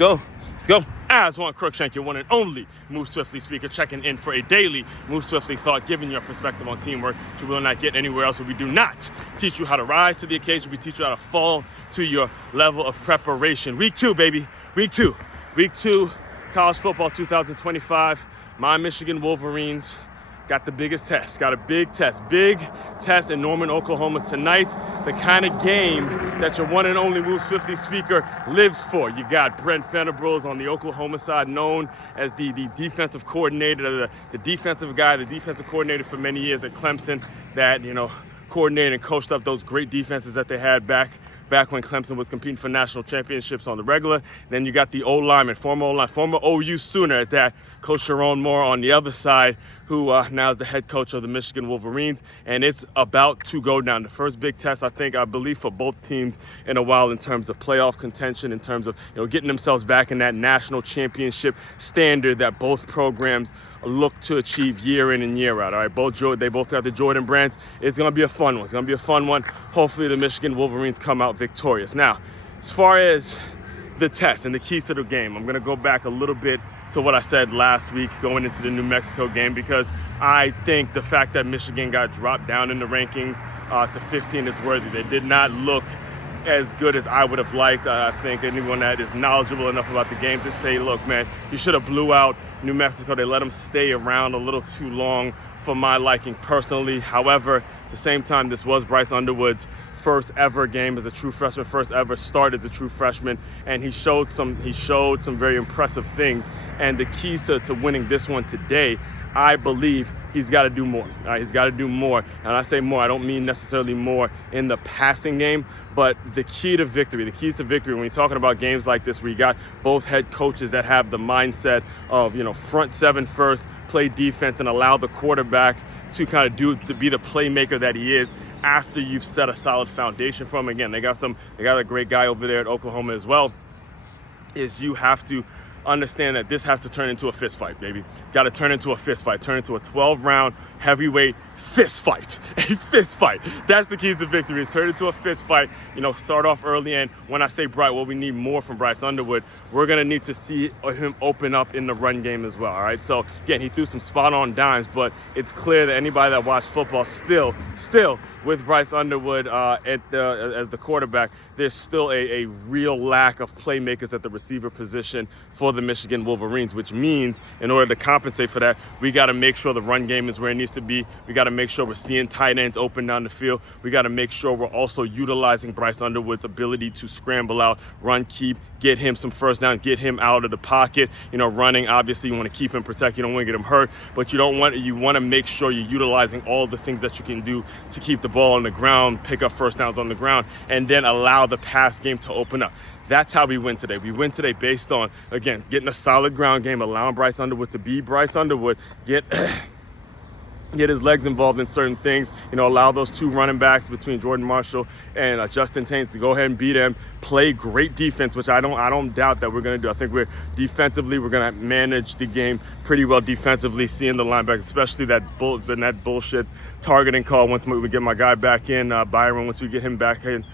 go. Let's go. As one Crookshank, your one and only Move Swiftly speaker, checking in for a daily Move Swiftly thought, giving your perspective on teamwork you will not get anywhere else. Where we do not teach you how to rise to the occasion. We teach you how to fall to your level of preparation. Week 2, baby. Week 2. Week 2, college football 2025. My Michigan Wolverines got the biggest test, got a big test in Norman, Oklahoma tonight. The kind of game that your one and only Move Swiftly speaker lives for. You got Brent Venables on the Oklahoma side, known as the defensive coordinator, the defensive guy, the defensive coordinator for many years at Clemson that, coordinated and coached up those great defenses that they had back when Clemson was competing for national championships on the regular. Then you got the O-lineman, former OU Sooner at that, Coach Sharon Moore on the other side, who now is the head coach of the Michigan Wolverines. And it's about to go down. The first big test, I believe, for both teams in a while in terms of playoff contention, in terms of getting themselves back in that national championship standard that both programs look to achieve year in and year out. All right, they both got the Jordan brands. It's going to be a fun one. It's going to be a fun one. Hopefully the Michigan Wolverines come out victorious. Now, as far as the test and the keys to the game, I'm going to go back a little bit to what I said last week going into the New Mexico game, because I think the fact that Michigan got dropped down in the rankings to 15, it's worthy. They did not look as good as I would have liked. I think anyone that is knowledgeable enough about the game to say, look, man, you should have blew out New Mexico. They let them stay around a little too long for my liking personally. However, at the same time, this was Bryce Underwood's first ever game as a true freshman, first ever start as a true freshman, and he showed some very impressive things. And the keys to winning this one today, I believe he's got to do more. He's got to do more. And I say more, I don't mean necessarily more in the passing game, but the keys to victory when you're talking about games like this where you got both head coaches that have the mindset of, front seven first, play defense and allow the quarterback to to be the playmaker that he is after you've set a solid foundation for him. Again, they got a great guy over there at Oklahoma as well, is you have to understand that this has to turn into a fist fight, baby. Got to turn into a fist fight, turn into a 12-round heavyweight fist fight. A fist fight. That's the keys to victory, is turn into a fist fight. Start off early. And when I say Bryce, we need more from Bryce Underwood. We're going to need to see him open up in the run game as well, all right? So, again, he threw some spot-on dimes, but it's clear that anybody that watched football still with Bryce Underwood as the quarterback, there's still a real lack of playmakers at the receiver position for the Michigan Wolverines, which means in order to compensate for that, we got to make sure the run game is where it needs to be. We got to make sure we're seeing tight ends open down the field. We got to make sure we're also utilizing Bryce Underwood's ability to scramble out, run, keep, get him some first downs, get him out of the pocket. Running, obviously you want to keep him protected. You don't want to get him hurt, but you want to make sure you're utilizing all the things that you can do to keep the ball on the ground, pick up first downs on the ground, and then allow the pass game to open up. That's how we win today. We win today based on, again, getting a solid ground game, allowing Bryce Underwood to be Bryce Underwood, get his legs involved in certain things, allow those two running backs between Jordan Marshall and Justin Haynes to go ahead and beat him, play great defense, which I don't doubt that we're going to do. I think we're going to manage the game pretty well defensively, seeing the linebackers, especially that bullshit targeting call once we get my guy back in, Byron, once we get him back in.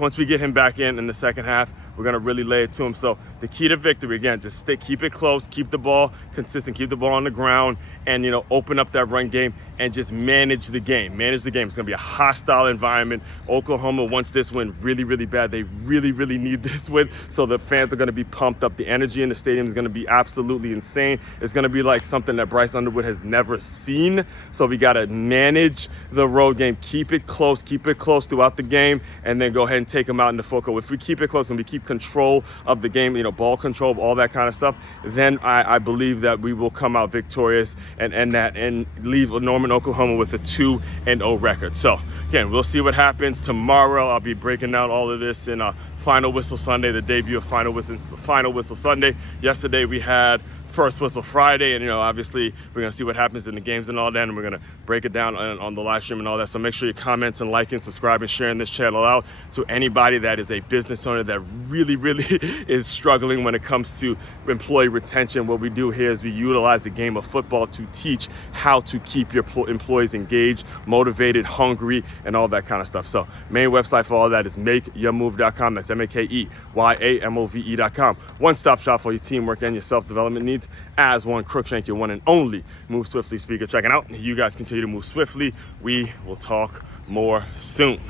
Once we get him back in the second half, we're going to really lay it to him. So the key to victory, again, just keep it close, keep the ball consistent, keep the ball on the ground, and, open up that run game and just manage the game. It's going to be a hostile environment. Oklahoma wants this win really, really bad. They really, really need this win. So the fans are going to be pumped up. The energy in the stadium is going to be absolutely insane. It's going to be like something that Bryce Underwood has never seen. So we got to manage the road game, keep it close throughout the game, and then go ahead and take them out in the focal. If we keep it close and we keep control of the game, ball control, all that kind of stuff, then I believe that we will come out victorious and leave Norman, Oklahoma with a 2-0 record. So again, we'll see what happens tomorrow. I'll be breaking out all of this in Final Whistle Sunday, the debut of Final Whistle Sunday. Yesterday we had First Whistle Friday, and obviously we're gonna see what happens in the games and all that, and we're gonna break it down on the live stream and all that. So make sure you comment and liking, subscribe, and sharing this channel out to anybody that is a business owner that really is struggling when it comes to employee retention. What we do here is we utilize the game of football to teach how to keep your employees engaged, motivated, hungry, and all that kind of stuff. So main website for all that is makeyourmove.com. That's MakeYamove.com. One-stop shop for your teamwork and your self-development needs. As one Crookshank, your one and only Move Swiftly speaker checking out. You guys continue to move swiftly. We will talk more soon.